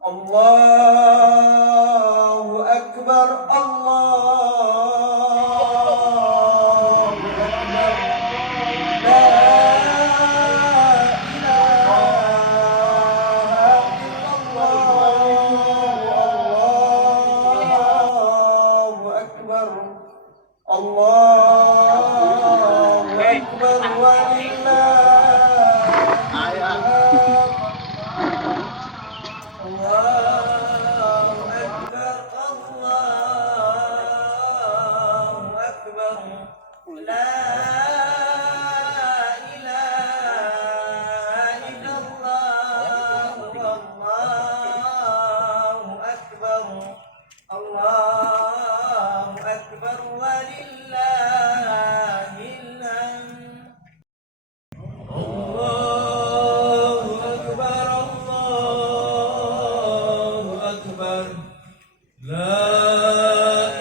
Allahu Akbar, Allahu Akbar, la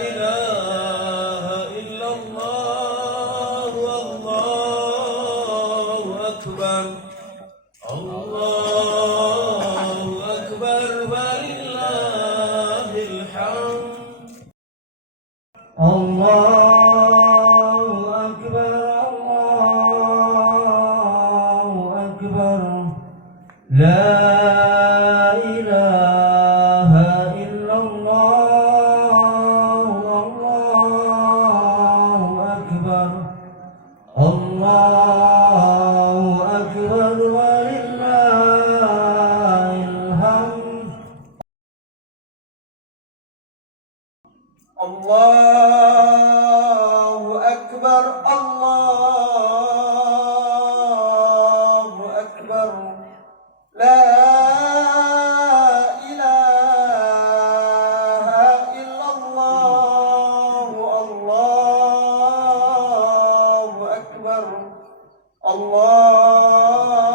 ilaha illallah, Allahu Akbar, Allahu Akbar, Allahu Akbar, Allahu Akbar, la ilaha illallah, Allahu Akbar, Allahu Akbar, walillahil hamd. Allahu Akbar, Allahu Akbar, la ilaha illallah, Allahu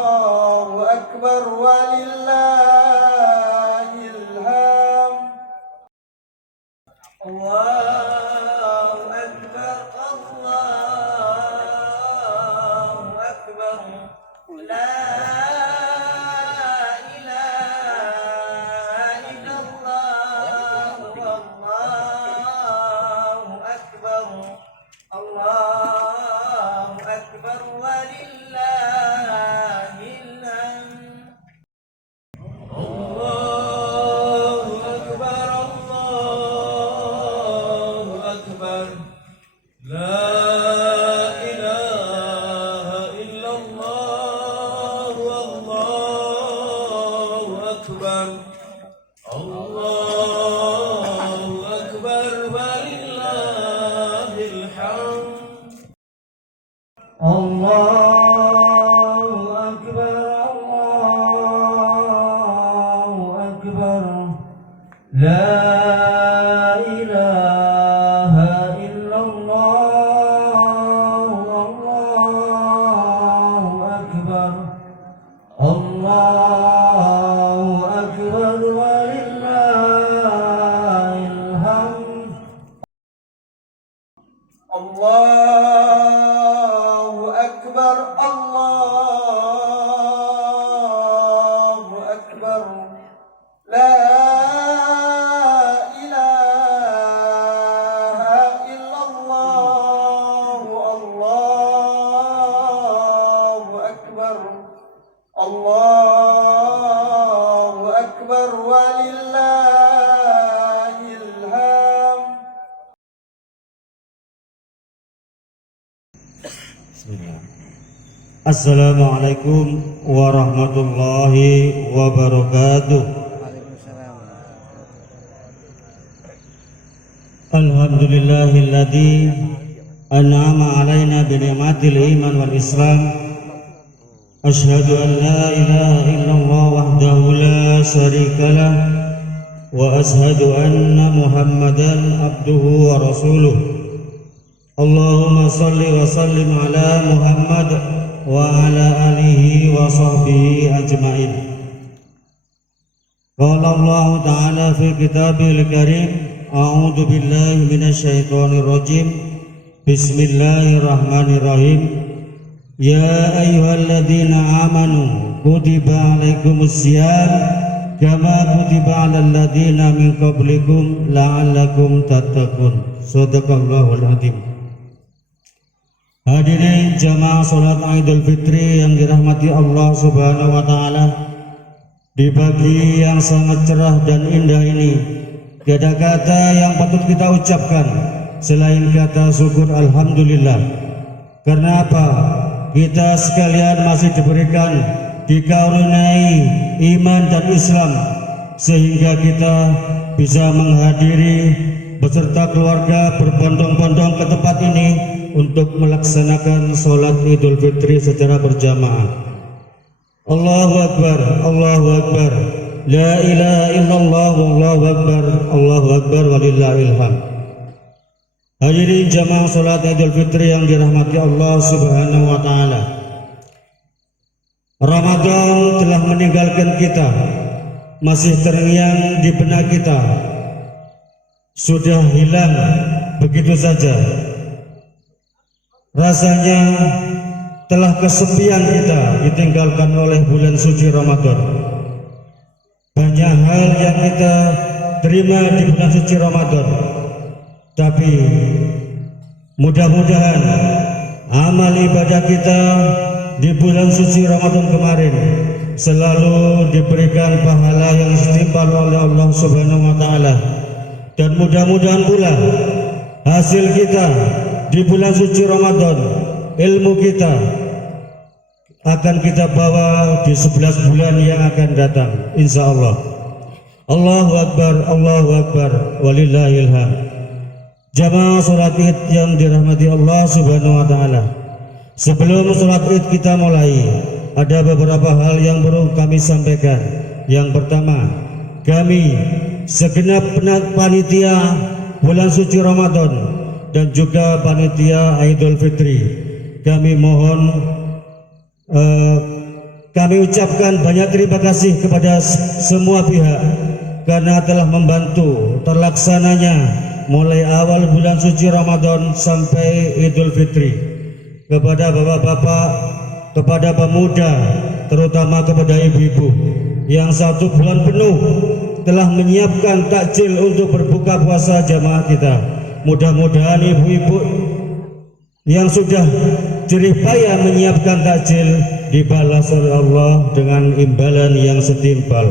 Akbar, Allahu Akbar, walillahil hamd. Allahu Akbar, Allahu Akbar, la ilaha illallah, Allahu Akbar, Allahu Akbar, walillahil hamd. Assalamualaikum warahmatullahi wabarakatuh. Alhamdulillahilladzi an'ama alaina bi ni'matil iman wal islam. Asyhadu an la ilaha illallah wahdahu la syarika lah wa asyhadu anna Muhammadan abduhu wa rasuluh. Allahumma salli wa sallim ala Muhammad wa ala alihi wa sahbihi ajma'in. Qala Allah ta'ala fi kitabihil karim, a'udzu billahi minasy syaithanir rajim. Bismillahirrahmanirrahim. Ya ayyuhalladzina amanu kutiba alaikumus syiyam kama kutiba 'alal ladzina min qablikum la'allakum tattaqun. Shadaqallahul adzim. Hadirin jamaah salat Idul Fitri yang dirahmati Allah Subhanahu wa taala, di pagi yang sangat cerah dan indah ini tiada kata yang patut kita ucapkan selain kata syukur alhamdulillah. Karena apa? Kita sekalian masih diberikan, dikaruniai iman dan Islam, sehingga kita bisa menghadiri beserta keluarga berbondong-bondong ke tempat ini untuk melaksanakan sholat Idul Fitri secara berjamaah. Allahu Akbar, Allahu Akbar, la ilaha illallah, Allahu Akbar, Allahu Akbar, walillahil hamd. Hadirin jamaah sholat Idul Fitri yang dirahmati Allah Subhanahu wa taala. Ramadan telah meninggalkan kita, masih terngiang di benak kita, sudah hilang begitu saja. Rasanya telah kesepian kita ditinggalkan oleh bulan suci Ramadan. Banyak hal yang kita terima di bulan suci Ramadan, tapi mudah-mudahan amal ibadah kita di bulan suci Ramadan kemarin selalu diberikan pahala yang setimpal oleh Allah Subhanahu wa taala, dan mudah-mudahan pula hasil kita di bulan suci Ramadan, ilmu kita akan kita bawa di 11 bulan yang akan datang, insya Allah. Allahu Akbar, Allahu Akbar, walillahil hamd. Jamaah sholat Id yang dirahmati Allah Subhanahu wa taala, sebelum sholat Id kita mulai, ada beberapa hal yang perlu kami sampaikan. Yang pertama, kami segenap panitia bulan suci Ramadan dan juga panitia Idul Fitri, kami mohon, kami ucapkan banyak terima kasih kepada semua pihak karena telah membantu terlaksananya mulai awal bulan suci Ramadan sampai Idul Fitri. Kepada bapak-bapak, kepada pemuda, terutama kepada ibu-ibu yang 1 bulan penuh telah menyiapkan takjil untuk berbuka puasa jamaah kita. Mudah-mudahan ibu-ibu yang sudah jerih payah menyiapkan takjil dibalas oleh Allah dengan imbalan yang setimpal.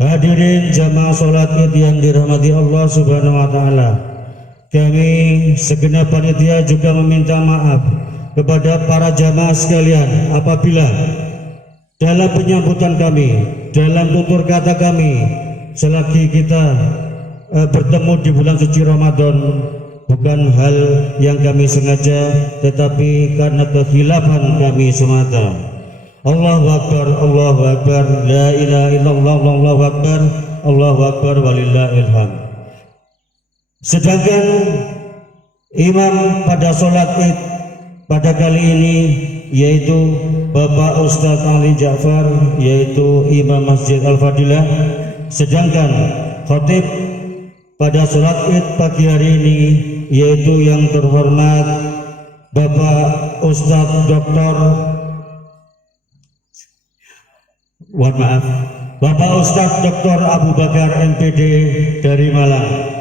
Hadirin jamaah sholat Id yang dirahmati Allah Subhanahu wa taala, kami segenap panitia juga meminta maaf kepada para jamaah sekalian apabila dalam penyambutan kami, dalam tutur kata kami selagi kita bertemu di bulan suci Ramadan, bukan hal yang kami sengaja, tetapi karena kekhilafan kami semata. Allahu Akbar, Allahu Akbar, la ilaha illallah, Allahu Akbar, Allahu Akbar, walillahil hamd. Sedangkan imam pada sholat Id pada kali ini yaitu Bapak Ustadz Ali Ja'far, yaitu Imam Masjid Al-Fadilah. Sedangkan khatib pada sholat Id pagi hari ini yaitu yang terhormat Bapak Ustadz Dr. Bapak Ustadz Dr. Abu Bakar MPD dari Malang.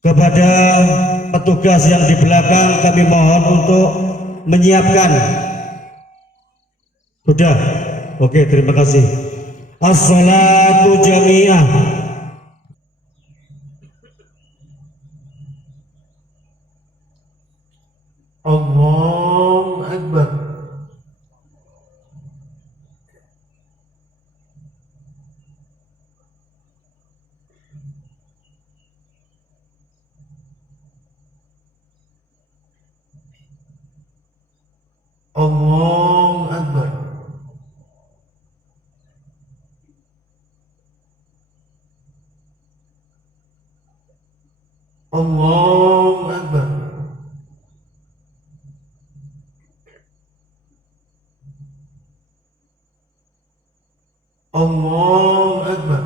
Kepada petugas yang di belakang kami mohon untuk menyiapkan. Sudah? Oke, terima kasih. As-salatu jami'ah. Allahu Akbar. Allahu Akbar. Allahu Akbar. Allahu Akbar.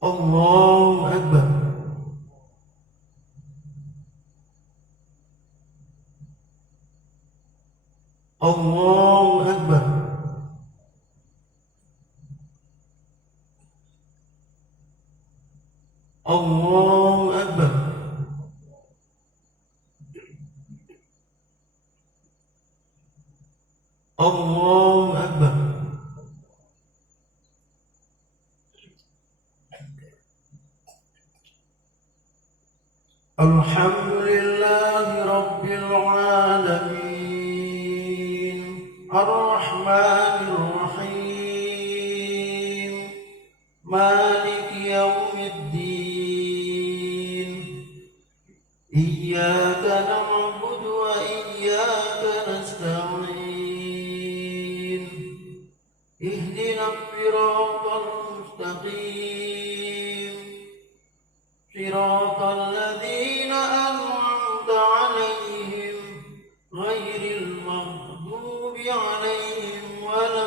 Allahu Akbar. الله أكبر. الله أكبر. الله أكبر. الحمد لله رب العالمين الرحمن الرحيم مالك يوم الدين إياك نعبد وإياك نستعين اهدنا الصراط المستقيم صراط الذين أنعمت عليهم غير المغضوب عليهم ولا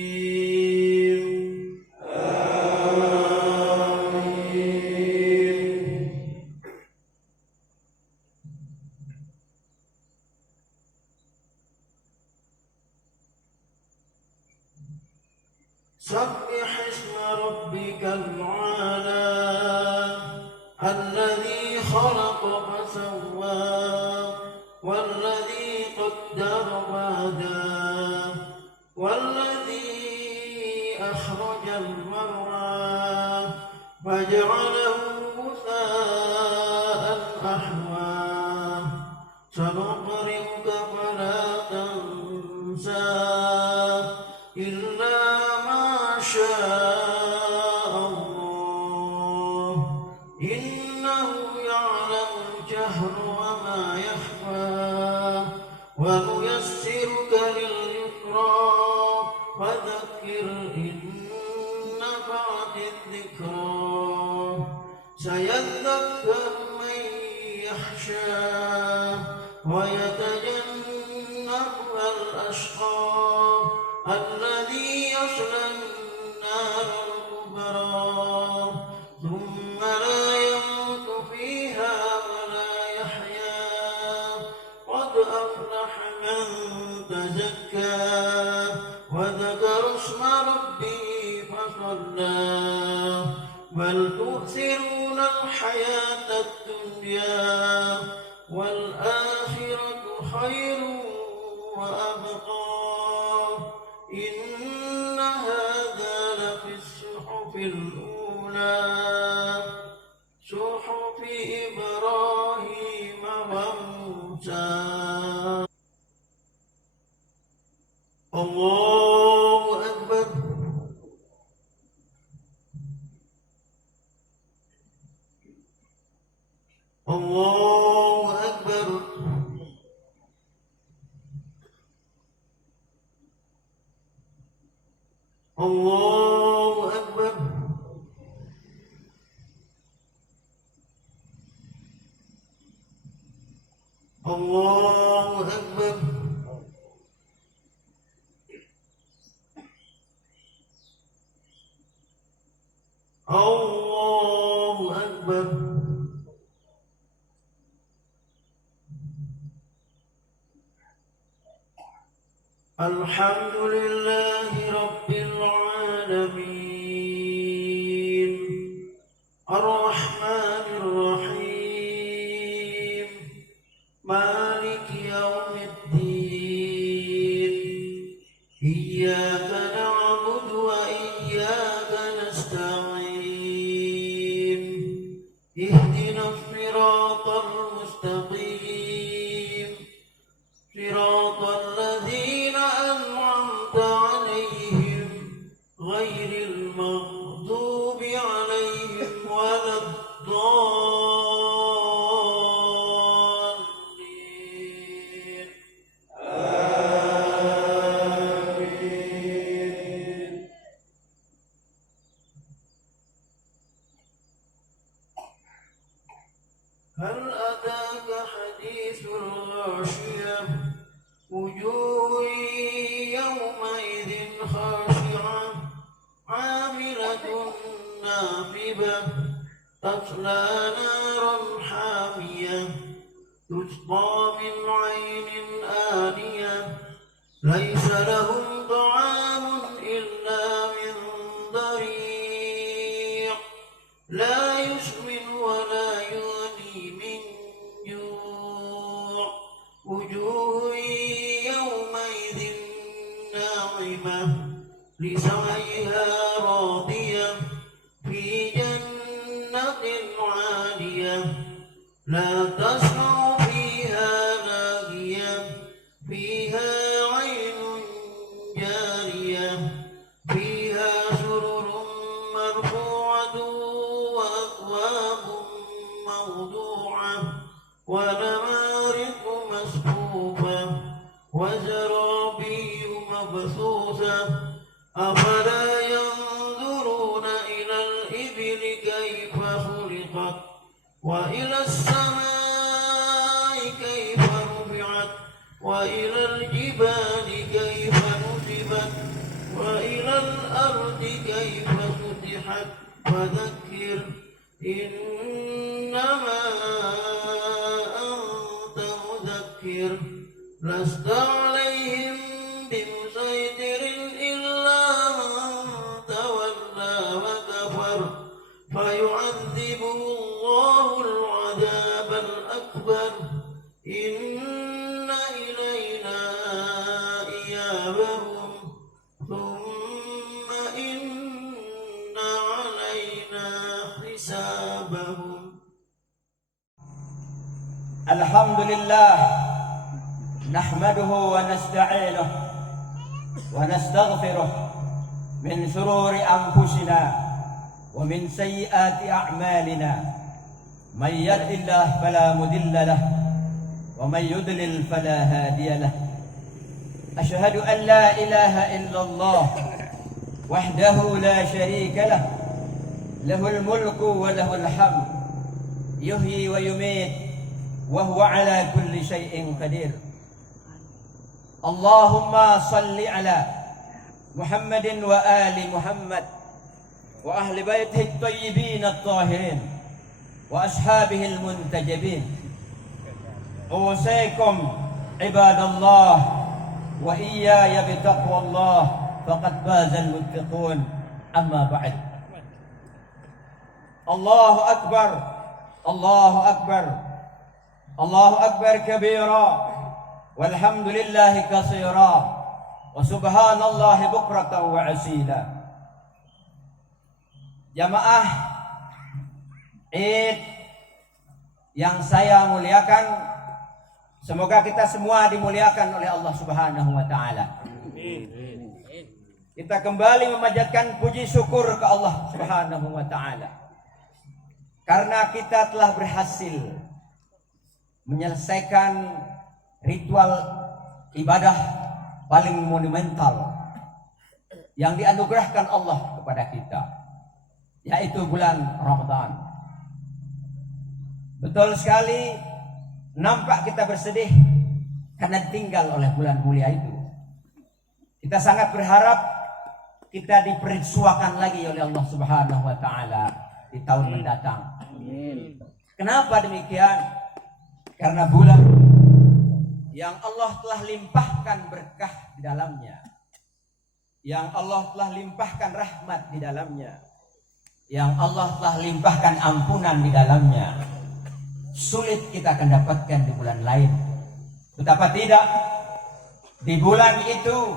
الضالين آمين. سبح اسم ربك الأعلى الذي خلق فسوى والذي قدر فهدى والذي أخرج المرعى فجعله غثاء أحوى سنقرئك فلا تنسى إلا ما شاء الله إنه يعلم الجهر وما يخفى ونيسرك لليسرى فذكر إن نفعت الذكرى سيذكر من يخشى ويتجنبها الأشقى الذي يصلى النار الكبرى ثم لا يموت فيها ولا يحيا قد أفلح من تزكى وذكر اسم ربه فصلى بل تؤثرون الحياة الدنيا والآخرة خير وأبقى إن هذا لفي الصحف الأولى صحف إبراهيم وموسى. الله أكبر. الله أكبر. الله أكبر. الله أكبر. الله أكبر. الحمد لله رب العالمين الرحمن الرحيم مالك يوم الدين إياك نعبد وإياك نستعين اهدنا الصراط المستقيم صراط الذين أنعمت عليهم غير المغضوب عليهم ولا الضالين آمين. هل أتاك حديث الغاشية وجوه يومئذ خاشعة عاملة ناصبة تصلى نارا حامية تسقى من عين آنية ليس لهم طعام إلا من ضريع لا يسمن ولا يغني من جوع وجوه يومئذ ناعمة لسعيها راضية في جنة عالية لا تسمع فيها لاغية فيها عين جارية فيها سرر مرفوعة وأكواب موضوعة ونمارق مصفوفة وزرابي مبثوثة أفلا ينظرون إلى الإبل كيف خلقت وإلى السماء كيف رفعت وإلى الجبال كيف نصبت وإلى الأرض كيف سطحت فذكر إنما أنت مذكر لست عليهم بمسيطر إلا من تولى وكفر فيعذبه الله العذاب الأكبر إن إلينا إيابهم ثم إن علينا حسابهم. الحمد لله نحمده ونستعينه ونستغفره من شرور أنفسنا ومن سيئات أعمالنا من يهد الله فلا مضل له ومن يضلل فلا هادي له أشهد أن لا إله إلا الله وحده لا شريك له له الملك وله الحمد يحيي ويميت وهو على كل شيء قدير. اللهم صل على محمد وآل محمد وأهل بيته الطيبين الطاهرين وأصحابه المنتجبين. أوصيكم عباد الله وإياي بتقوى الله فقد فاز المتقون. أما بعد. الله أكبر الله أكبر الله أكبر كبيرا والحمد لله كثيرا وسبحان الله بكرة وأصيلا. Jamaah Id yang saya muliakan, semoga kita semua dimuliakan oleh Allah Subhanahu wa taala. Kita kembali memanjatkan puji syukur ke Allah Subhanahu wa taala karena kita telah berhasil menyelesaikan ritual ibadah paling monumental yang dianugerahkan Allah kepada kita, yaitu bulan Ramadan. Betul sekali, nampak kita bersedih karena tinggal oleh bulan mulia itu. Kita sangat berharap kita dipersuakan lagi oleh Allah Subhanahu wa taala di tahun mendatang. Kenapa demikian? Karena bulan yang Allah telah limpahkan berkah di dalamnya, yang Allah telah limpahkan rahmat di dalamnya, yang Allah telah limpahkan ampunan di dalamnya. Sulit kita akan dapatkan di bulan lain. Betapa tidak, di bulan itu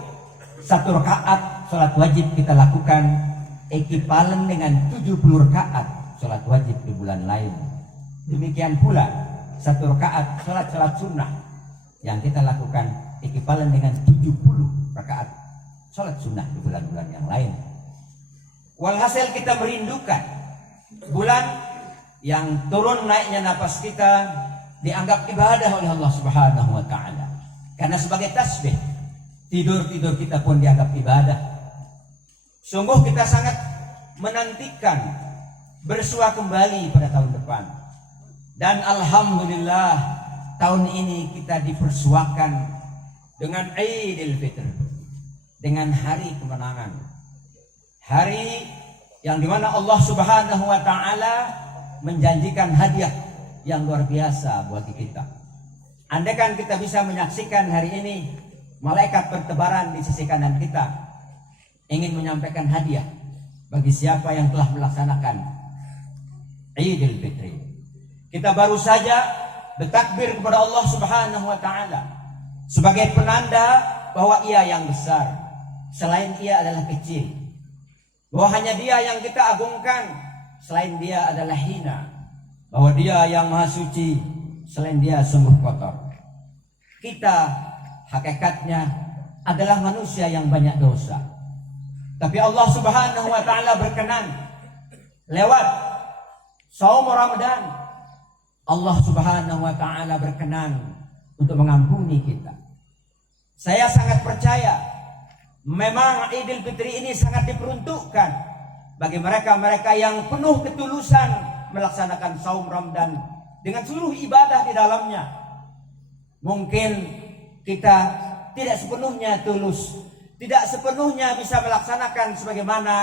1 rakaat salat wajib kita lakukan ekivalen dengan 70 rakaat salat wajib di bulan lain. Demikian pula 1 rakaat salat sunnah yang kita lakukan ekivalen dengan 70 rakaat salat sunnah di bulan-bulan yang lain. Walhasil kita merindukan bulan yang turun naiknya napas kita dianggap ibadah oleh Allah Subhanahu wa taala. Karena sebagai tasbih, tidur-tidur kita pun dianggap ibadah. Sungguh kita sangat menantikan bersua kembali pada tahun depan. Dan alhamdulillah tahun ini kita dipersuakan dengan Idul Fitr, dengan hari kemenangan. Hari yang dimana Allah Subhanahu wa taala menjanjikan hadiah yang luar biasa buat kita. Andaikan kita bisa menyaksikan hari ini malaikat bertebaran di sisi kanan kita, ingin menyampaikan hadiah bagi siapa yang telah melaksanakan Idul Fitri. Kita baru saja bertakbir kepada Allah Subhanahu wa taala sebagai penanda bahwa Ia yang besar, selain Ia adalah kecil. Bahwa hanya Dia yang kita agungkan, selain Dia adalah hina. Bahwa Dia yang maha suci, selain Dia sungguh kotor. Kita hakikatnya adalah manusia yang banyak dosa. Tapi Allah Subhanahu wa taala berkenan lewat saum Ramadan, Allah Subhanahu wa taala berkenan untuk mengampuni kita. Saya sangat percaya memang Idul Fitri ini sangat diperuntukkan bagi mereka-mereka yang penuh ketulusan melaksanakan saum Ramadan dengan seluruh ibadah di dalamnya. Mungkin kita tidak sepenuhnya tulus, tidak sepenuhnya bisa melaksanakan sebagaimana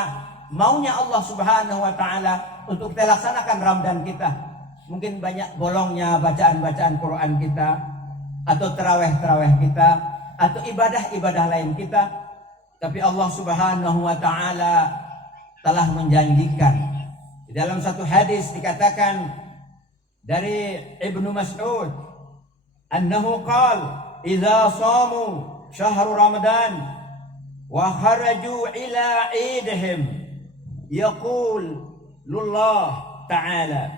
maunya Allah Subhanahu wa taala untuk kita laksanakan Ramadan kita. Mungkin banyak bolongnya bacaan-bacaan Quran kita, atau tarawih-tarawih kita, atau ibadah-ibadah lain kita. Tapi Allah Subhanahu wa taala telah menjanjikan. Di dalam satu hadis dikatakan dari Ibnu Mas'ud annahu qala idza shamu syahr Ramadan wa kharaju ila idihim yaqul lillah ta'ala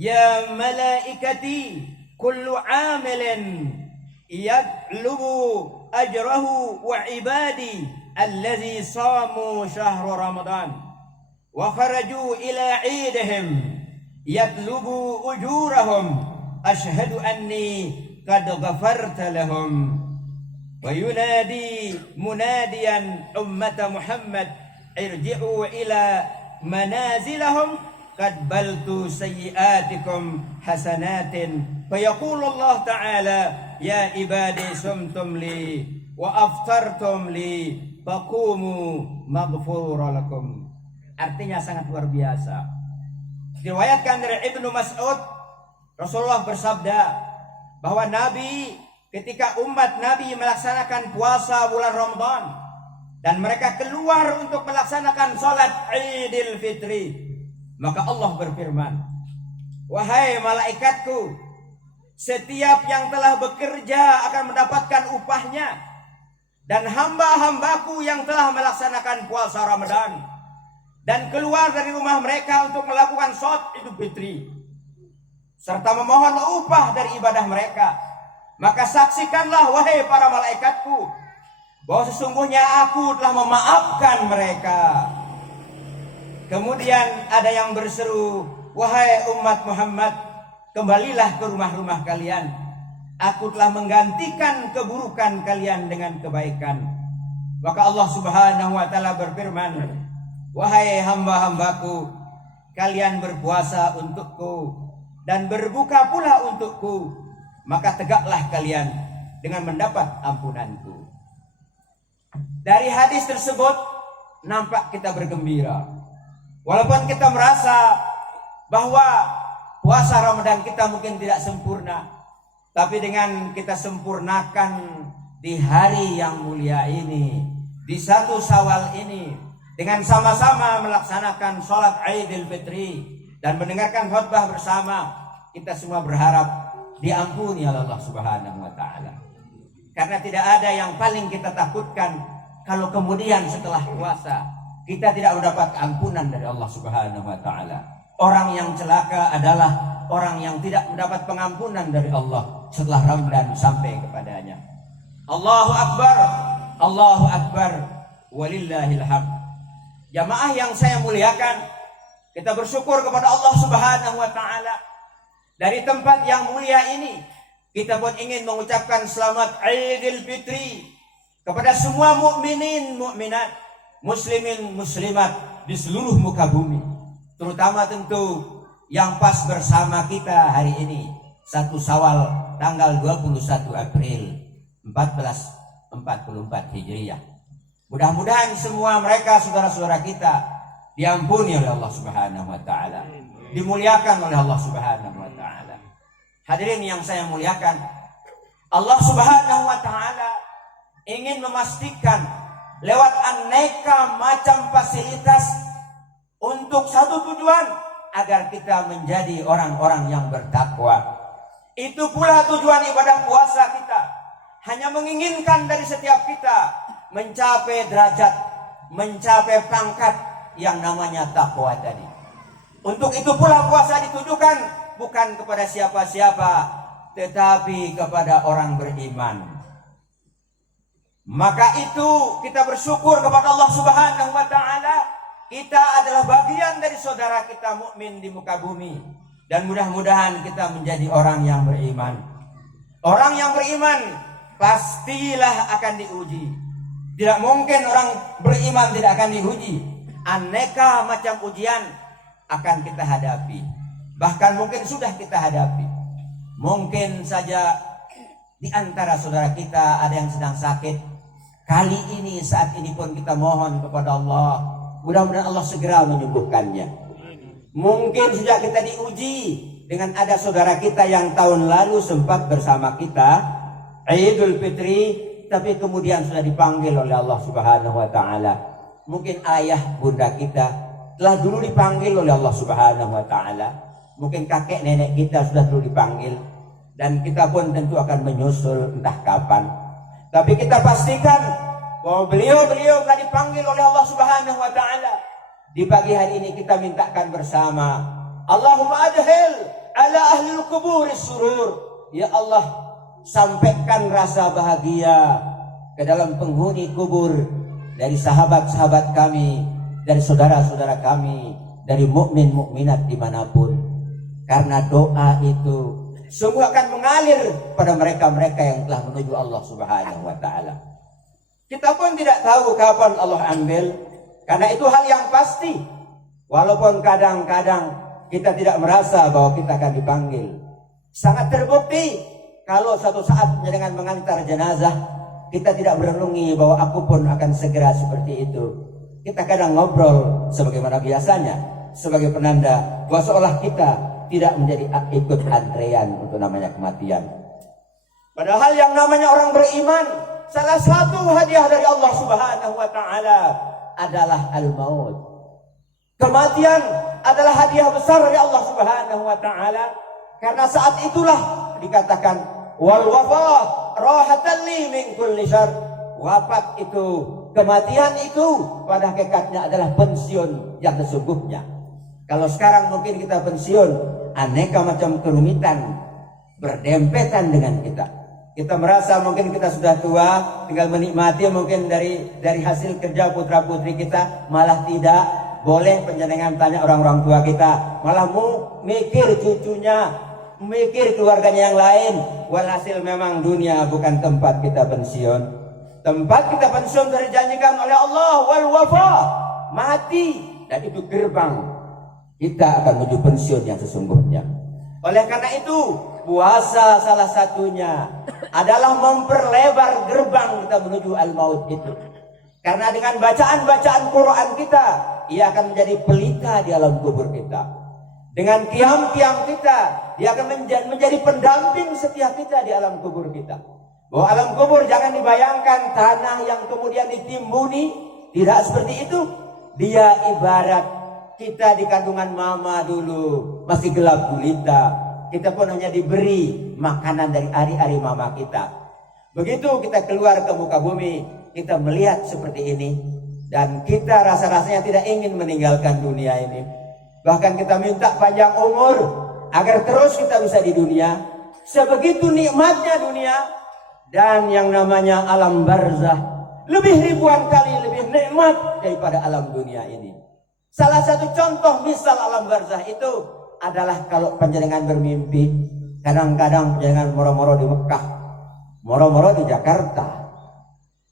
ya malaikati kullu amilin yatlubu ajrahu wa ibadi alladhi samu syahr Ramadan wa kharaju ila idihim yatlubu ujurahum ashhadu anni qad ghafarta lahum wa yunadi munadiyan ummata Muhammad irji'u ila manazilahum qad baltu sayyiatikum hasanatin fa yaqulu Allah ta'ala ya ibadi sumtum li wa aftartum li faqumu maghfura lakum. Artinya sangat luar biasa. Diriwayatkan dari Ibnu Mas'ud, Rasulullah bersabda bahwa Nabi ketika umat Nabi melaksanakan puasa bulan Ramadan dan mereka keluar untuk melaksanakan salat Idul Fitri, maka Allah berfirman, wahai malaikatku, setiap yang telah bekerja akan mendapatkan upahnya, dan hamba-hambaku yang telah melaksanakan puasa Ramadan dan keluar dari rumah mereka untuk melakukan salat Idul Fitri serta memohon upah dari ibadah mereka, maka saksikanlah wahai para malaikatku bahwa sesungguhnya aku telah memaafkan mereka. Kemudian ada yang berseru, wahai umat Muhammad, kembalilah ke rumah-rumah kalian, aku telah menggantikan keburukan kalian dengan kebaikan. Maka Allah Subhanahu wa taala berfirman, wahai hamba-hambaku, kalian berpuasa untukku dan berbuka pula untukku, maka tegaklah kalian dengan mendapat ampunanku. Dari hadis tersebut nampak kita bergembira, walaupun kita merasa bahwa puasa Ramadan kita mungkin tidak sempurna, tapi dengan kita sempurnakan di hari yang mulia ini, di 1 Syawal ini, dengan sama-sama melaksanakan sholat Idul Fitri dan mendengarkan khutbah bersama, kita semua berharap diampuni oleh Allah Subhanahu wa taala. Karena tidak ada yang paling kita takutkan kalau kemudian setelah puasa kita tidak mendapat ampunan dari Allah Subhanahu wa taala. Orang yang celaka adalah orang yang tidak mendapat pengampunan dari Allah setelah Ramadan sampai kepadanya. Allahu Akbar, Allahu Akbar, walillahil hamd. Jamaah yang saya muliakan, kita bersyukur kepada Allah Subhanahu wa taala. Dari tempat yang mulia ini, kita pun ingin mengucapkan selamat Idul Fitri kepada semua mukminin, mukminat, muslimin, muslimat di seluruh muka bumi. Terutama tentu yang pas bersama kita hari ini, 1 Syawal tanggal 21 April 1444 Hijriah. Mudah-mudahan semua mereka saudara-saudara kita diampuni oleh Allah Subhanahu wa taala, dimuliakan oleh Allah Subhanahu wa taala. Hadirin yang saya muliakan, Allah Subhanahu wa taala ingin memastikan lewat aneka macam fasilitas untuk satu tujuan, agar kita menjadi orang-orang yang bertakwa. Itu pula tujuan ibadah puasa kita, hanya menginginkan dari setiap kita mencapai derajat, mencapai pangkat yang namanya takwa tadi. Untuk itu pula puasa ditujukan bukan kepada siapa-siapa, tetapi kepada orang beriman. Maka itu kita bersyukur kepada Allah Subhanahu wa taala, kita adalah bagian dari saudara kita mukmin di muka bumi, dan mudah-mudahan kita menjadi orang yang beriman. Orang yang beriman pastilah akan diuji. Tidak mungkin orang beriman tidak akan diuji. Aneka macam ujian akan kita hadapi. Bahkan mungkin sudah kita hadapi. Mungkin saja di antara saudara kita ada yang sedang sakit. Kali ini, saat ini pun kita mohon kepada Allah, mudah-mudahan Allah segera menyembuhkannya. Mungkin sudah kita diuji dengan ada saudara kita yang tahun lalu sempat bersama kita Idul Fitri, tapi kemudian sudah dipanggil oleh Allah Subhanahu wa taala. Mungkin ayah bunda kita telah dulu dipanggil oleh Allah Subhanahu wa taala. Mungkin kakek nenek kita sudah dulu dipanggil, dan kita pun tentu akan menyusul entah kapan. Tapi kita pastikan bahwa beliau-beliau telah dipanggil oleh Allah Subhanahu wa taala. Di pagi hari ini kita mintakan bersama, Allahumma adhil ala ahli kubur surur. Ya Allah, sampaikan rasa bahagia ke dalam penghuni kubur, dari sahabat-sahabat kami, dari saudara-saudara kami, dari mukmin mukminat dimanapun. Karena doa itu sungguh akan mengalir pada mereka-mereka yang telah menuju Allah Subhanahu wa taala. Kita pun tidak tahu kapan Allah ambil, karena itu hal yang pasti. Walaupun kadang-kadang kita tidak merasa bahwa kita akan dipanggil. Sangat terbukti kalau suatu saat dengan mengantar jenazah, kita tidak merenungi bahwa aku pun akan segera seperti itu. Kita kadang ngobrol sebagaimana biasanya, sebagai penanda bahwa seolah kita tidak menjadi ikut antrean untuk namanya kematian. Padahal yang namanya orang beriman, salah satu hadiah dari Allah Subhanahu wa taala adalah al-maut. Kematian adalah hadiah besar dari Allah Subhanahu wa taala, karena saat itulah dikatakan wal wafa rahatan li min kulli syarr. Wafat itu, kematian itu pada hakikatnya adalah pensiun yang sesungguhnya. Kalau sekarang mungkin kita pensiun, aneka macam kerumitan berdempetan dengan kita. Kita merasa mungkin kita sudah tua, tinggal menikmati mungkin dari hasil kerja putra putri kita. Malah tidak boleh penjenengan tanya orang-orang tua kita, malah mau mikir cucunya, mikir keluarganya yang lain. Walhasil memang dunia bukan tempat kita pensiun. Tempat kita pensiun sudah dijanjikan oleh Allah, wal wafa, mati, dan itu gerbang kita akan menuju pensiun yang sesungguhnya. Oleh karena itu, puasa salah satunya adalah memperlebar gerbang kita menuju al-maut itu. Karena dengan bacaan-bacaan Quran kita, ia akan menjadi pelita di alam kubur kita. Dengan qiyam-qiyam kita, dia akan menjadi pendamping setiap kita di alam kubur kita. Bahwa alam kubur jangan dibayangkan tanah yang kemudian ditimbuni, tidak seperti itu. Dia ibarat kita di kandungan mama dulu, masih gelap gulita. Kita pun hanya diberi makanan dari ari-ari mama kita. Begitu kita keluar ke muka bumi, kita melihat seperti ini. Dan kita rasa-rasanya tidak ingin meninggalkan dunia ini. Bahkan kita minta panjang umur, agar terus kita bisa di dunia. Sebegitu nikmatnya dunia. Dan yang namanya alam barzah, lebih ribuan kali lebih nikmat daripada alam dunia ini. Salah satu contoh misal alam barzah itu adalah kalau panjenengan bermimpi, kadang-kadang panjenengan moro-moro di Mekah, moro-moro di Jakarta,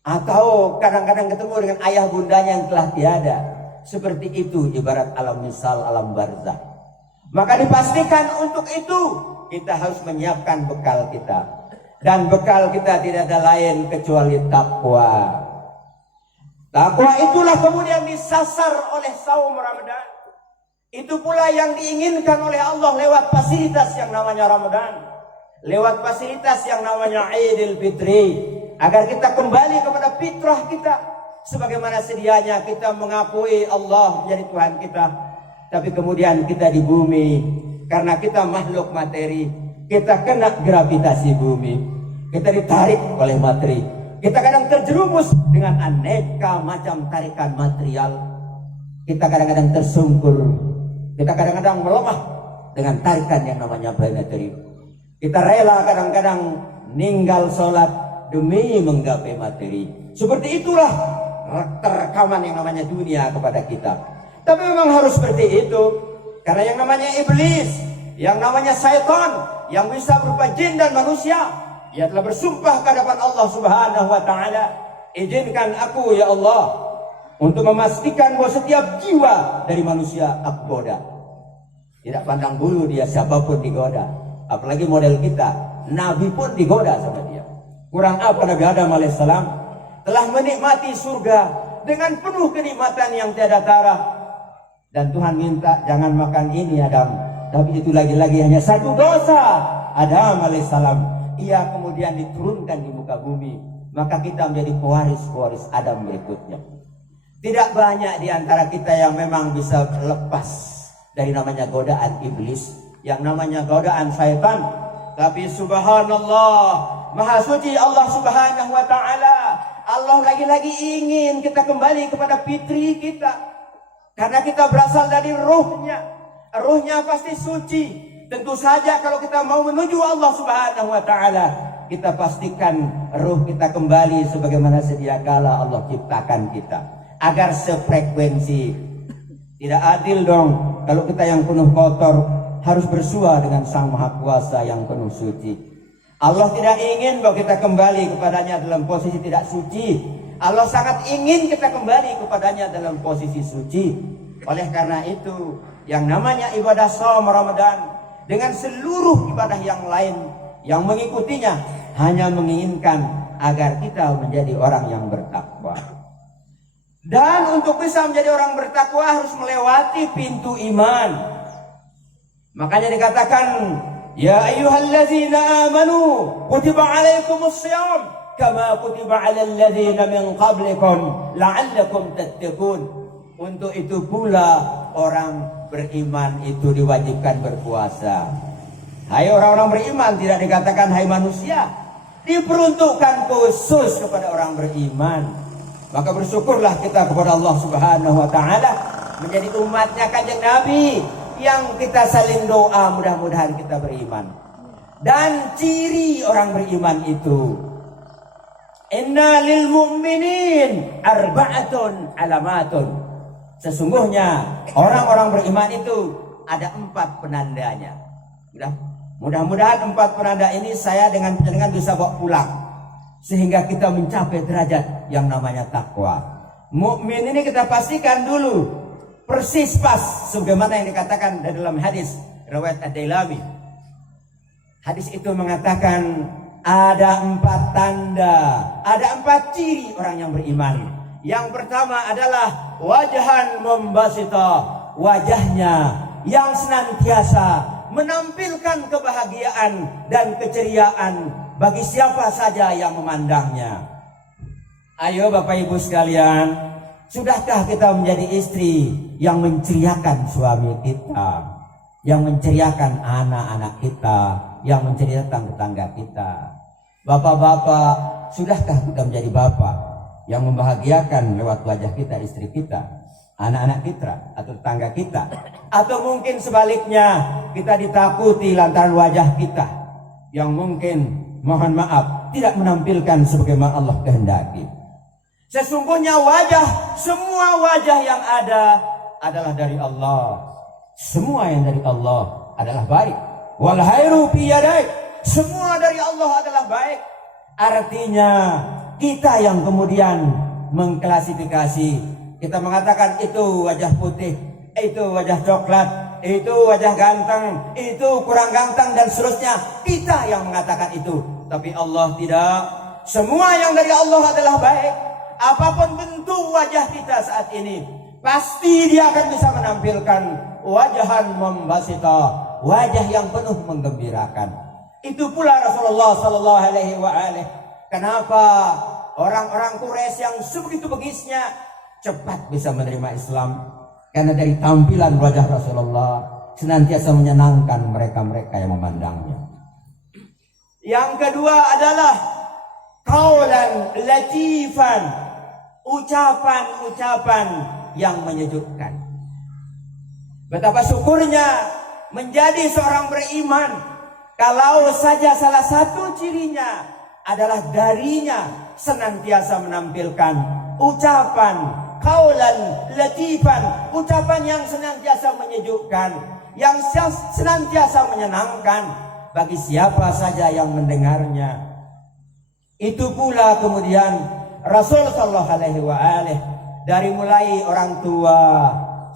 atau kadang-kadang ketemu dengan ayah bundanya yang telah tiada. Seperti itu ibarat alam misal alam barzah. Maka dipastikan untuk itu kita harus menyiapkan bekal kita. Dan bekal kita tidak ada lain kecuali takwa. Takwa itulah kemudian disasar oleh saum Ramadan. Itu pula yang diinginkan oleh Allah lewat fasilitas yang namanya Ramadan. lewat fasilitas yang namanya Idul Fitri, agar kita kembali kepada fitrah kita. Sebagaimana sedianya kita mengakui Allah menjadi Tuhan kita, tapi kemudian kita di bumi, karena kita makhluk materi, kita kena gravitasi bumi, kita ditarik oleh materi, kita kadang terjerumus dengan aneka macam tarikan material, kita kadang-kadang tersungkur, kita kadang-kadang melemah dengan tarikan yang namanya planetary. Kita rela kadang-kadang ninggal sholat demi menggapai materi. Seperti itulah terekaman yang namanya dunia kepada kita. Tapi memang harus seperti itu, karena yang namanya iblis, yang namanya syaitan, yang bisa berupa jin dan manusia, ia telah bersumpah ke hadapan Allah Subhanahu wa taala, izinkan aku ya Allah untuk memastikan bahwa setiap jiwa dari manusia aku goda. Tidak pandang bulu dia siapapun digoda, apalagi model kita, Nabi pun digoda sama dia. Kurang apa Nabi Adam alaihissalam telah menikmati surga dengan penuh kenikmatan yang tiada tara, dan Tuhan minta jangan makan ini Adam, tapi itu lagi-lagi hanya satu dosa Adam alaihissalam. Ia kemudian diturunkan di muka bumi, maka kita menjadi pewaris Adam berikutnya. Tidak banyak di antara kita yang memang bisa lepas dari namanya godaan iblis, yang namanya godaan syaitan. Tapi subhanallah, maha suci Allah Subhanahu wa taala, Allah lagi-lagi ingin kita kembali kepada fitri kita, karena kita berasal dari ruhnya. Ruhnya pasti suci. Tentu saja kalau kita mau menuju Allah Subhanahu wa taala, kita pastikan ruh kita kembali sebagaimana sedia kala Allah ciptakan kita, agar sefrekuensi. Tidak adil dong kalau kita yang penuh kotor harus bersua dengan Sang Maha Kuasa yang penuh suci. Allah tidak ingin bahwa kita kembali kepadanya dalam posisi tidak suci. Allah sangat ingin kita kembali kepadanya dalam posisi suci. Oleh karena itu, yang namanya ibadah shaum Ramadan dengan seluruh ibadah yang lain yang mengikutinya hanya menginginkan agar kita menjadi orang yang bertakwa. Dan untuk bisa menjadi orang bertakwa harus melewati pintu iman. Makanya dikatakan, ya ayyuhallazina amanu kutiba alaikumus syiyam kama kutiba alal ladzina min qablikum la'allakum tattaqun. Untuk itu pula orang beriman itu diwajibkan berpuasa. Hai orang-orang beriman, tidak dikatakan hai manusia. Diperuntukkan khusus kepada orang beriman. Maka bersyukurlah kita kepada Allah Subhanahu wa taala menjadi umatnya Kanjeng Nabi, yang kita saling doa mudah-mudahan kita beriman. Dan ciri orang beriman itu, inna lil mu'minin arba'atun alamatun. Sesungguhnya orang-orang beriman itu ada 4 penandanya. Mudah-mudahan 4 penanda ini saya dengan bisa bawa pulang, sehingga kita mencapai derajat yang namanya takwa. Mukmin ini kita pastikan dulu persis pas sebagaimana yang dikatakan dalam hadis riwayat Ad-Dailami. Hadis itu mengatakan ada 4 tanda, ada 4 ciri orang yang beriman. Yang pertama adalah wajahan membasita, wajahnya yang senantiasa menampilkan kebahagiaan dan keceriaan bagi siapa saja yang memandangnya. Ayo Bapak Ibu sekalian, sudahkah kita menjadi istri yang menceriakan suami kita, yang menceriakan anak-anak kita, yang menceriakan tetangga kita? Bapak-bapak, sudahkah kita menjadi bapak yang membahagiakan lewat wajah kita istri kita, anak-anak kita, atau tetangga kita? Atau mungkin sebaliknya, kita ditakuti lantaran wajah kita yang mungkin, mohon maaf, tidak menampilkan sebagaimana Allah kehendaki. Sesungguhnya semua wajah yang ada adalah dari Allah. Semua yang dari Allah adalah baik. Wal khairu fi yadik. Semua dari Allah adalah baik. Artinya kita yang kemudian mengklasifikasi, kita mengatakan itu wajah putih, itu wajah coklat, itu wajah ganteng, itu kurang ganteng dan seterusnya. Kita yang mengatakan itu, tapi Allah tidak. Semua yang dari Allah adalah baik. Apapun bentuk wajah kita saat ini, pasti dia akan bisa menampilkan wajahan membasita, wajah yang penuh menggembirakan. Itu pula Rasulullah sallallahu alaihi wasallam. Kenapa orang-orang Quraisy yang sebegitu begisnya cepat bisa menerima Islam? Karena dari tampilan wajah Rasulullah senantiasa menyenangkan mereka-mereka yang memandangnya. Yang kedua adalah qaulan latifan, ucapan-ucapan yang menyejukkan. Betapa syukurnya menjadi seorang beriman kalau saja salah satu cirinya adalah darinya senantiasa menampilkan ucapan qaulan latifan, ucapan yang senantiasa menyejukkan, yang senantiasa menyenangkan bagi siapa saja yang mendengarnya. Itu pula kemudian Rasul sallallahu alaihi wasallam dari mulai orang tua,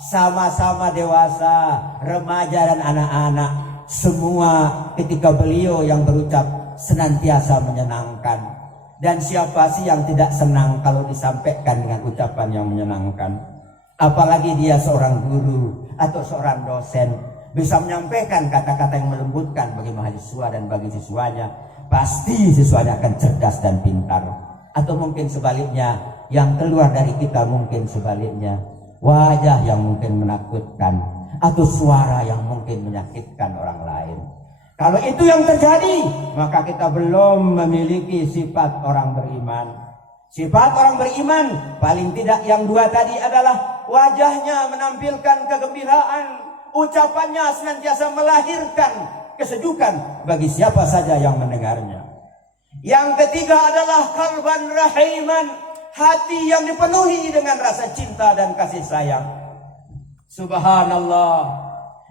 sama-sama dewasa, remaja dan anak-anak, semua ketika beliau yang berucap senantiasa menyenangkan. Dan siapa sih yang tidak senang kalau disampaikan dengan ucapan yang menyenangkan? Apalagi dia seorang guru atau seorang dosen bisa menyampaikan kata-kata yang melembutkan bagi mahasiswa dan bagi siswanya. Pasti siswanya akan cerdas dan pintar. Atau mungkin sebaliknya, yang keluar dari kita mungkin sebaliknya, wajah yang mungkin menakutkan atau suara yang mungkin menyakitkan orang lain. Kalau itu yang terjadi, maka kita belum memiliki sifat orang beriman. Sifat orang beriman paling tidak yang dua tadi adalah wajahnya menampilkan kegembiraan, ucapannya senantiasa melahirkan kesejukan bagi siapa saja yang mendengarnya. Yang ketiga adalah qalban rahiman, hati yang dipenuhi dengan rasa cinta dan kasih sayang. Subhanallah,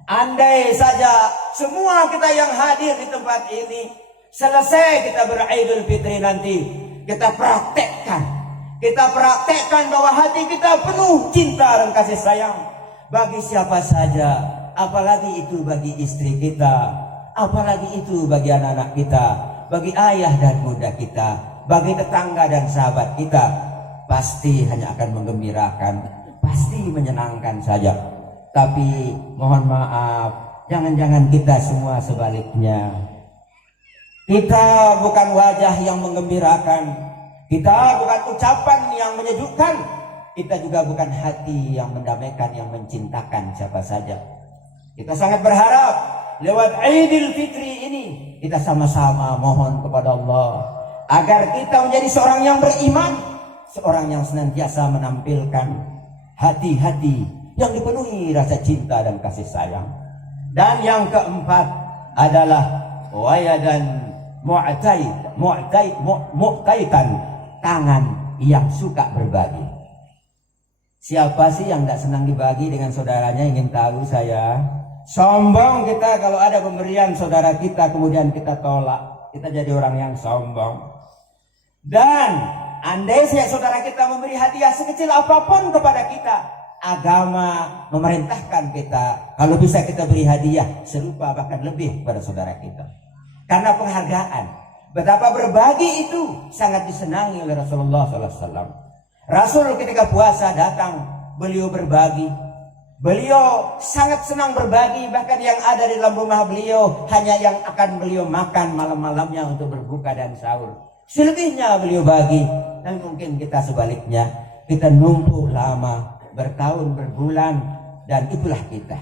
andai saja semua kita yang hadir di tempat ini selesai kita beridul fitri nanti, kita praktekkan bahwa hati kita penuh cinta dan kasih sayang bagi siapa saja, apalagi itu bagi istri kita, apalagi itu bagi anak-anak kita, bagi ayah dan bunda kita, bagi tetangga dan sahabat kita, pasti hanya akan menggembirakan, pasti menyenangkan saja. Tapi mohon maaf, jangan-jangan kita semua sebaliknya. Kita bukan wajah yang menggembirakan, kita bukan ucapan yang menyejukkan, kita juga bukan hati yang mendamaikan, yang mencintakan siapa saja. Kita sangat berharap lewat Idul Fitri ini kita sama-sama mohon kepada Allah agar kita menjadi seorang yang beriman, seorang yang senantiasa menampilkan hati-hati yang dipenuhi rasa cinta dan kasih sayang. Dan yang keempat adalah wayadan mu'taitan, tangan yang suka berbagi. Siapa sih yang tidak senang dibagi dengan saudaranya? Ingin tahu saya. Sombong kita kalau ada pemberian saudara kita kemudian kita tolak, kita jadi orang yang sombong. Dan andai saudara kita memberi hadiah sekecil apapun kepada kita, agama memerintahkan kita kalau bisa kita beri hadiah serupa bahkan lebih kepada saudara kita. Karena penghargaan, betapa berbagi itu sangat disenangi oleh Rasulullah SAW. Rasul ketika puasa datang, beliau berbagi. Beliau sangat senang berbagi, bahkan yang ada di dalam rumah beliau hanya yang akan beliau makan malam-malamnya untuk berbuka dan sahur. Selebihnya beliau bagi. Dan mungkin kita sebaliknya, kita numpuk lama, bertahun, berbulan, dan itulah kita.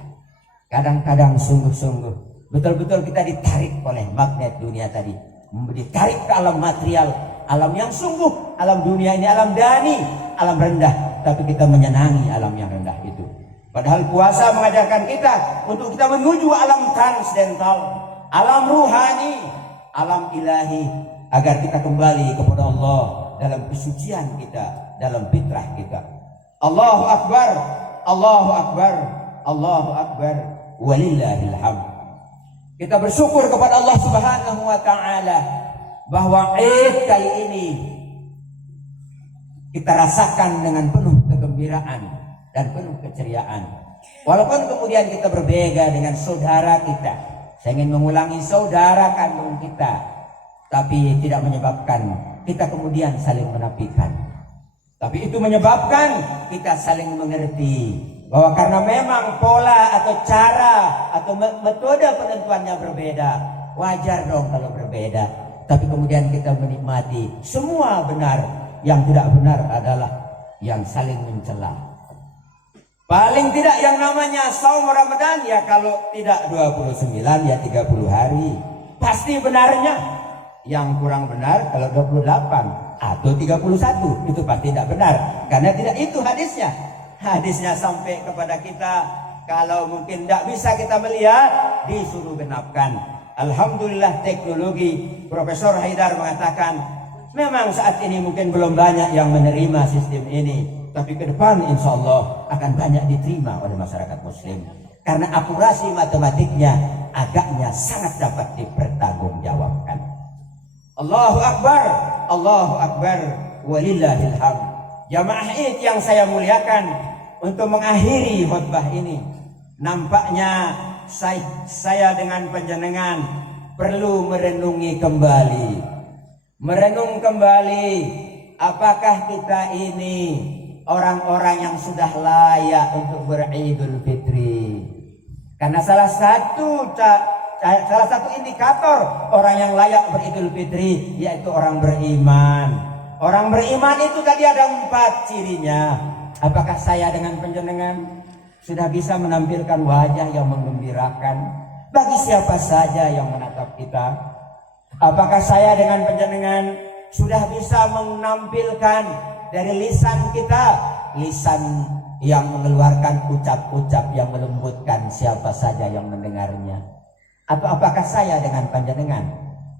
Kadang-kadang sungguh-sungguh, betul-betul kita ditarik oleh magnet dunia tadi. Ditarik ke alam material, alam yang sungguh, alam dunia ini alam dani, alam rendah. Tapi kita menyenangi alam yang rendah itu. Padahal puasa mengajarkan kita untuk kita menuju alam transcendental, alam ruhani, alam ilahi, agar kita kembali kepada Allah dalam kesucian kita, dalam fitrah kita. Allahu Akbar, Allahu Akbar, Allahu Akbar, walillahil hamd. Kita bersyukur kepada Allah Subhanahu wa taala bahwa Id kali ini kita rasakan dengan penuh kegembiraan dan penuh keceriaan. Walaupun kemudian kita berbeda dengan saudara kita, saya ingin mengulangi, saudara kandung kita, tapi tidak menyebabkan kita kemudian saling menafikan. Tapi itu menyebabkan kita saling mengerti bahwa karena memang pola atau cara atau metode penentuannya berbeda, wajar dong kalau berbeda. Tapi kemudian kita menikmati semua benar. Yang tidak benar adalah yang saling mencela. Paling tidak yang namanya saum Ramadan ya kalau tidak 29 ya 30 hari. Pasti benarnya. Yang kurang benar kalau 28 atau 31 itu pasti tidak benar. Karena tidak itu hadisnya. Hadisnya sampai kepada kita kalau mungkin tidak bisa kita melihat disuruh genapkan. Alhamdulillah teknologi. Profesor Haidar mengatakan memang saat ini mungkin belum banyak yang menerima sistem ini. Tapi ke depan insya Allah akan banyak diterima oleh masyarakat muslim. Karena akurasi matematiknya agaknya sangat dapat dipertanggungjawabkan. Allahu Akbar, Allahu Akbar, walillahil hamd. Jamaah Id yang saya muliakan, untuk mengakhiri khutbah ini, nampaknya saya dengan panjenengan perlu merenungi kembali. Merenung kembali, apakah kita ini orang-orang yang sudah layak untuk beridul fitri? Karena salah satu indikator orang yang layak beridul fitri yaitu orang beriman. Orang beriman itu tadi ada 4 cirinya. Apakah saya dengan panjenengan sudah bisa menampilkan wajah yang menggembirakan bagi siapa saja yang menatap kita? Apakah saya dengan panjenengan sudah bisa menampilkan dari lisan kita, lisan yang mengeluarkan ucap-ucap yang melembutkan siapa saja yang mendengarnya? Atau apakah saya dengan panjenengan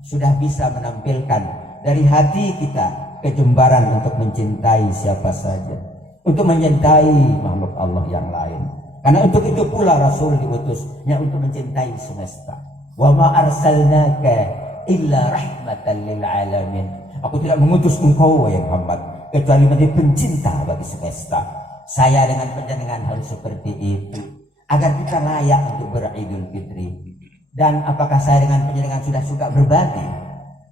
sudah bisa menampilkan dari hati kita kejembaran untuk mencintai siapa saja, untuk mencintai makhluk Allah yang lain? Karena untuk itu pula Rasul diutusnya untuk mencintai semesta. Wa ma arsalnaka illa rahmatan lil alamin. Aku tidak mengutus engkau wahai Muhammad kecuali menjadi pencinta bagi semesta. Saya dengan panjenengan harus seperti itu agar kita layak untuk beridul fitri. Dan apakah saya dengan panjenengan sudah suka berbagi?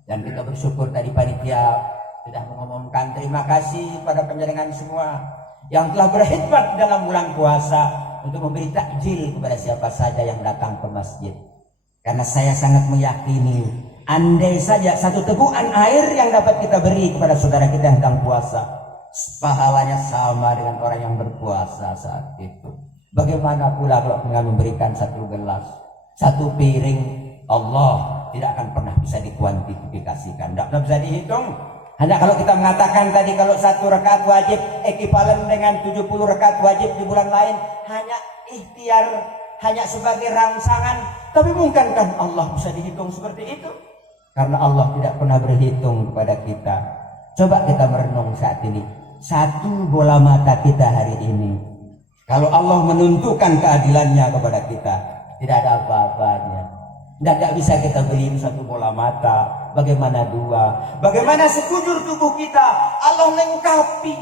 Dan kita bersyukur tadi panitia sudah mengumumkan terima kasih pada panjenengan semua yang telah berkhidmat dalam bulan puasa untuk memberi takjil kepada siapa saja yang datang ke masjid. Karena saya sangat meyakini andai saja satu tegukan air yang dapat kita beri kepada saudara kita yang sedang puasa, pahalanya sama dengan orang yang berpuasa saat itu. Bagaimana pula kalau dengan memberikan satu gelas, satu piring, Allah tidak akan pernah bisa dikuantifikasikan, tidak bisa dihitung. Hanya kalau kita mengatakan tadi kalau 1 rakaat wajib ekivalen dengan 70 rakaat wajib di bulan lain, hanya ikhtiar, hanya sebagai rangsangan. Tapi mungkinkah Allah bisa dihitung seperti itu? Karena Allah tidak pernah berhitung kepada kita. Coba kita merenung saat ini. 1 bola mata kita hari ini, kalau Allah menentukan keadilannya kepada kita, tidak ada apa-apanya. Tidak bisa kita beli 1 bola mata. Bagaimana 2? Bagaimana sekujur tubuh kita Allah lengkapi.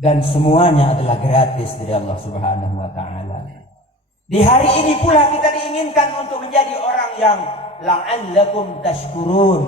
Dan semuanya adalah gratis dari Allah Subhanahu wa ta'ala. Di hari ini pula kita diinginkan untuk menjadi orang yang la'allakum tashkurun,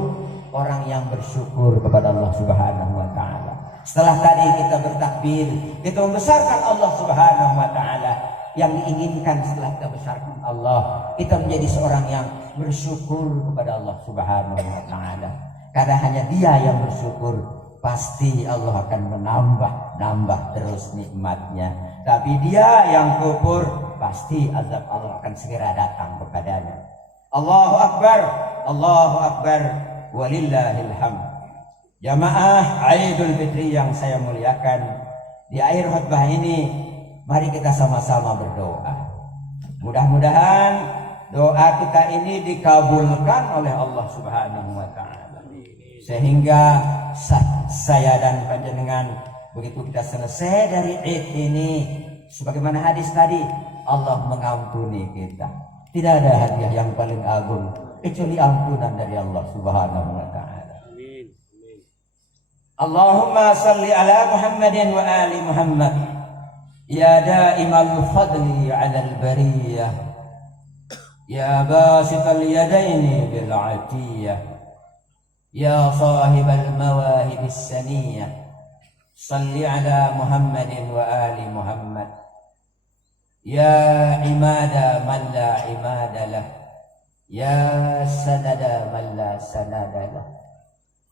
orang yang bersyukur kepada Allah Subhanahu wa ta'ala. Setelah tadi kita bertakbir, kita membesarkan Allah Subhanahu wa ta'ala. Yang diinginkan setelah kita besarkan Allah, kita menjadi seorang yang bersyukur kepada Allah Subhanahu wa ta'ala. Karena hanya Dia yang bersyukur, pasti Allah akan menambah terus nikmatnya. Tapi dia yang kufur, pasti azab Allah akan segera datang kepadanya. Allahu Akbar, Allahu Akbar, walillahil hamd. Jamaah Aidul Fitri yang saya muliakan, di akhir khutbah ini mari kita sama-sama berdoa. Mudah-mudahan doa kita ini dikabulkan oleh Allah Subhanahu wa ta'ala. Sehingga saya dan panjenengan begitu kita selesai dari Id ini, sebagaimana hadis tadi, Allah mengampuni kita. Tidak ada hadiah yang paling agung kecuali ampunan dari Allah Subhanahu wa ta'ala. Allahumma salli ala Muhammadin wa ali Muhammad. Ya daimal fadli ala al-bariyah, ya basital yadaini bil atiyah, ya sahibal mawahibis saniyah, salli ala Muhammadin wa ali Muhammad. Ya imada man la imada lah, Ya sanada man la sanada lah,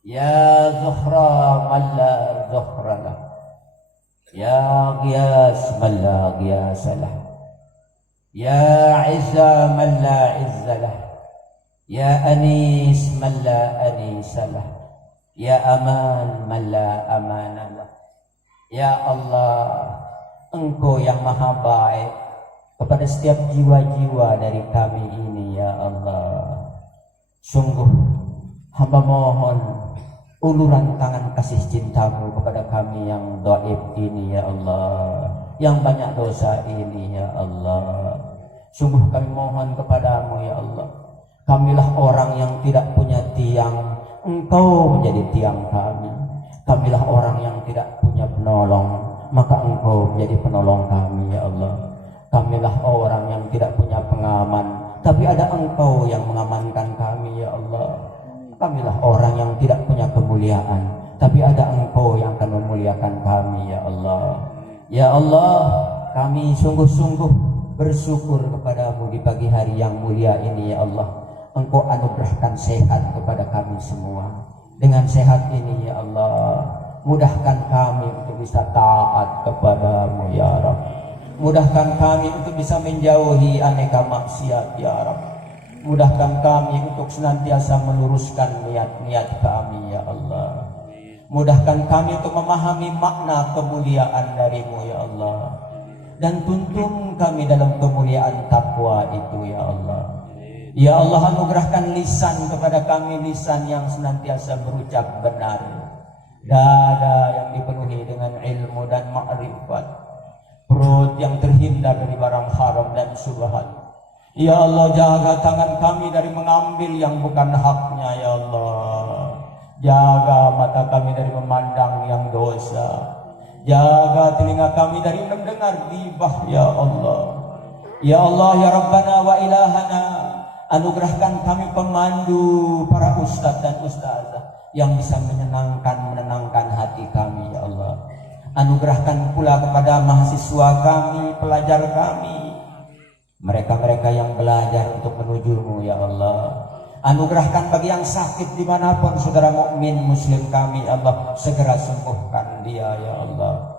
ya zuhra man la zuhra lah, ya ghiyas man la ghiyas lah, ya izza man la izza lah, ya anis man la anis lah, ya aman man la amana lah. Ya Allah, Engkau yang maha baik kepada setiap jiwa-jiwa dari kami ini ya Allah. Sungguh hamba mohon uluran tangan kasih cintamu kepada kami yang dhaif ini ya Allah, yang banyak dosa ini ya Allah. Sungguh kami mohon kepadamu ya Allah, kamilah orang yang tidak punya tiang, Engkau menjadi tiang kami. Kamilah orang yang tidak punya penolong, maka Engkau menjadi penolong kami ya Allah. Kamilah orang yang tidak punya pengaman, tapi ada Engkau yang mengamankan kami ya Allah. Kamilah orang yang tidak punya kemuliaan, tapi ada Engkau yang akan memuliakan kami ya Allah. Ya Allah, kami sungguh-sungguh bersyukur kepadamu di pagi hari yang mulia ini ya Allah. Engkau anugerahkan sehat kepada kami semua. Dengan sehat ini ya Allah, mudahkan kami untuk bisa taat kepadamu ya Rabb. Mudahkan kami untuk bisa menjauhi aneka maksiat ya Rabb. Mudahkan kami untuk senantiasa meluruskan niat-niat kami ya Allah. Mudahkan kami untuk memahami makna kemuliaan darimu ya Allah. Dan tuntun kami dalam kemuliaan takwa itu ya Allah. Ya Allah, anugerahkan lisan kepada kami, lisan yang senantiasa berucap benar, dada yang dipenuhi dengan ilmu dan ma'rifat, perut yang terhindar dari barang haram dan syubhat. Ya Allah, jaga tangan kami dari mengambil yang bukan haknya ya Allah. Jaga mata kami dari memandang yang dosa. Jaga telinga kami dari mendengar ghibah ya Allah. Ya Allah, ya Rabbana wa ilahana, anugerahkan kami pemandu, para ustadz dan ustazah yang bisa menenangkan hati kami ya Allah. Anugerahkan pula kepada mahasiswa kami, pelajar kami, mereka-mereka yang belajar untuk menujumu ya Allah. Anugerahkan bagi yang sakit dimanapun saudara mukmin muslim kami ya Allah, segera sembuhkan dia ya Allah.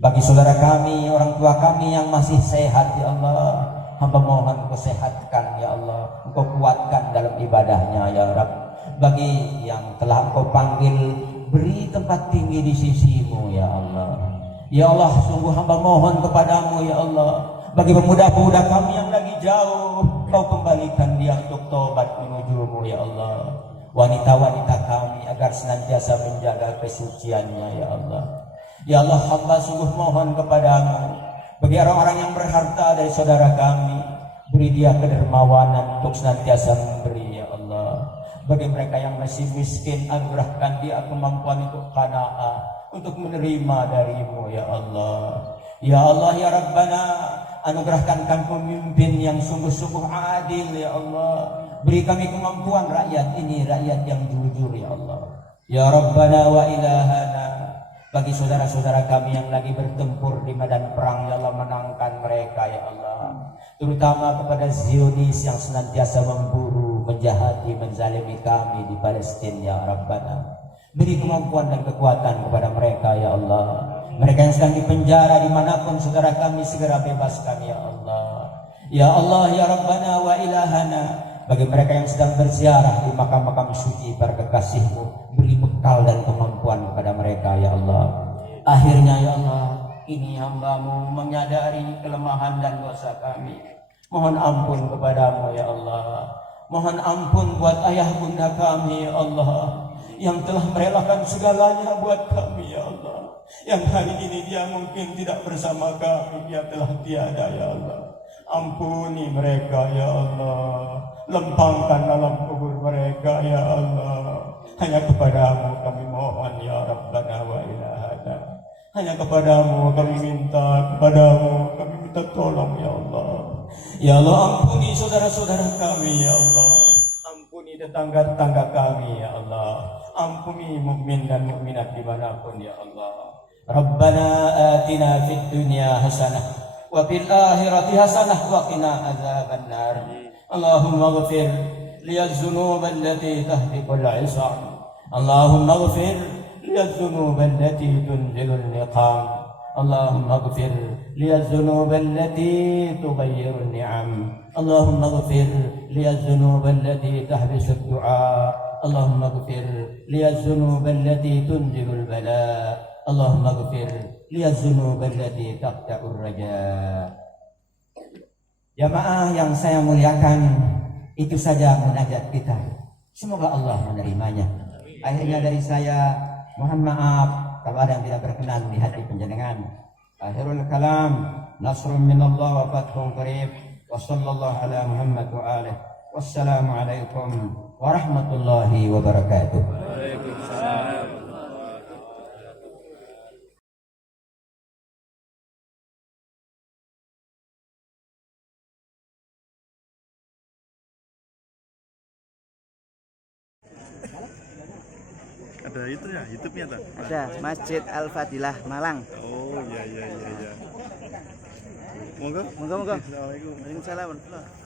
Bagi saudara kami, orang tua kami yang masih sehat ya Allah, hamba mohon Engkau sehatkan ya Allah, Engkau kuatkan dalam ibadahnya ya Rabb. Bagi yang telah Engkau panggil, beri tempat tinggi di sisimu ya Allah. Ya Allah, sungguh hamba mohon kepadamu ya Allah, bagi pemuda-pemuda kami yang lagi jauh, Kau kembalikan dia untuk tobat menujumu ya Allah. Wanita-wanita kami agar senantiasa menjaga kesuciannya ya Allah. Ya Allah, hamba sungguh mohon kepadamu, bagi orang-orang yang berharta dari saudara kami, beri dia kedermawanan untuk senantiasa memberi ya Allah. Bagi mereka yang masih miskin, anugerahkan dia kemampuan untuk qanaah, untuk menerima darimu ya Allah. Ya Allah, ya Rabbana, anugerahkan kami pemimpin yang sungguh-sungguh adil ya Allah. Beri kami kemampuan rakyat ini, rakyat yang jujur ya Allah. Ya Rabbana wa ilahana, bagi saudara-saudara kami yang lagi bertempur di medan perang ya Allah, menangkan mereka ya Allah. Terutama kepada Zionis yang senantiasa memburu, menjahati, menzalimi kami di Palestina ya Rabbana. Beri kemampuan dan kekuatan kepada mereka ya Allah. Mereka yang sedang dipenjara dimanapun saudara kami, segera bebaskan ya Allah. Ya Allah, ya Rabbana wa ilahana, bagi mereka yang sedang berziarah di makam-makam suci para kekasih-Mu, beri bekal dan kemampuan kepada mereka ya Allah. Akhirnya ya Allah, ini hamba-Mu menyadari kelemahan dan dosa kami. Mohon ampun kepadamu ya Allah. Mohon ampun buat ayah bunda kami ya Allah, yang telah merelakan segalanya buat kami ya Allah. Yang hari ini dia mungkin tidak bersama kami, dia telah tiada ya Allah. Ampuni mereka ya Allah, lempangkan dalam kubur mereka ya Allah. Hanya kepadamu kami mohon ya Rabbana wa ilahana. Hanya kepadamu kami minta, kepadamu kami minta tolong ya Allah. Ya Allah, ampuni saudara-saudara kami ya Allah. Ampuni tetangga-tetangga kami ya Allah. Ampuni mukmin dan mukminat dimanapun ya Allah. Rabbana atina fid dunya hasanah wa fil akhirati hasanah wa qina adzaban nar. Allahumma ighfir li adh-dhunub allati tahdiqul 'isam. Allahumma ighfir li adh-dhunub allati tunzilul niqam. Allahumma ighfir li adh-dhunub allati tughayyiru an-ni'am. Allahumma ighfir li adh-dhunub allati tahbisu ad-du'a. Allahumma ighfir li adh-dhunub allati tunzilul bala. Allahumma ighfir li adh-dhunub allati taqta'ur raja. Jamaah yang saya muliakan, itu saja munajat kita. Semoga Allah menerimanya. Akhirnya dari saya mohon maaf kalau ada yang tidak berkenan di hati penjenengan. Akhirul kalam, nasrun minallah wa fathun qarib. Wa sallallahu ala Muhammad wa alihi. Wassalamualaikum warahmatullahi wabarakatuh. Ada itu ya, YouTube-nya tak? Ada Masjid Al-Fadilah Malang. Oh iya. Monggo. Monggo. Assalamualaikum. Waalaikumsalam warahmatullahi.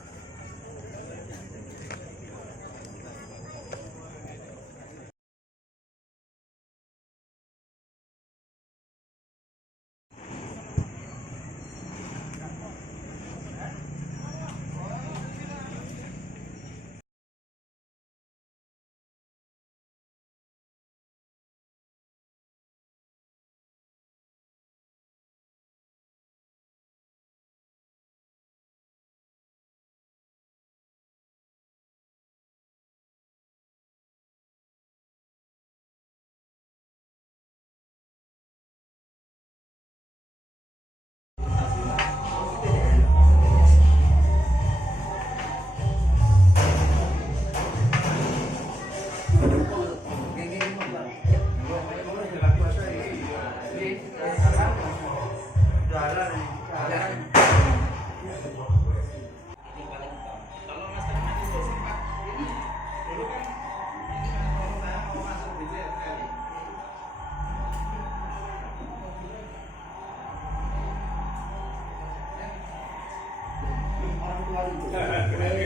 Orang tua itu.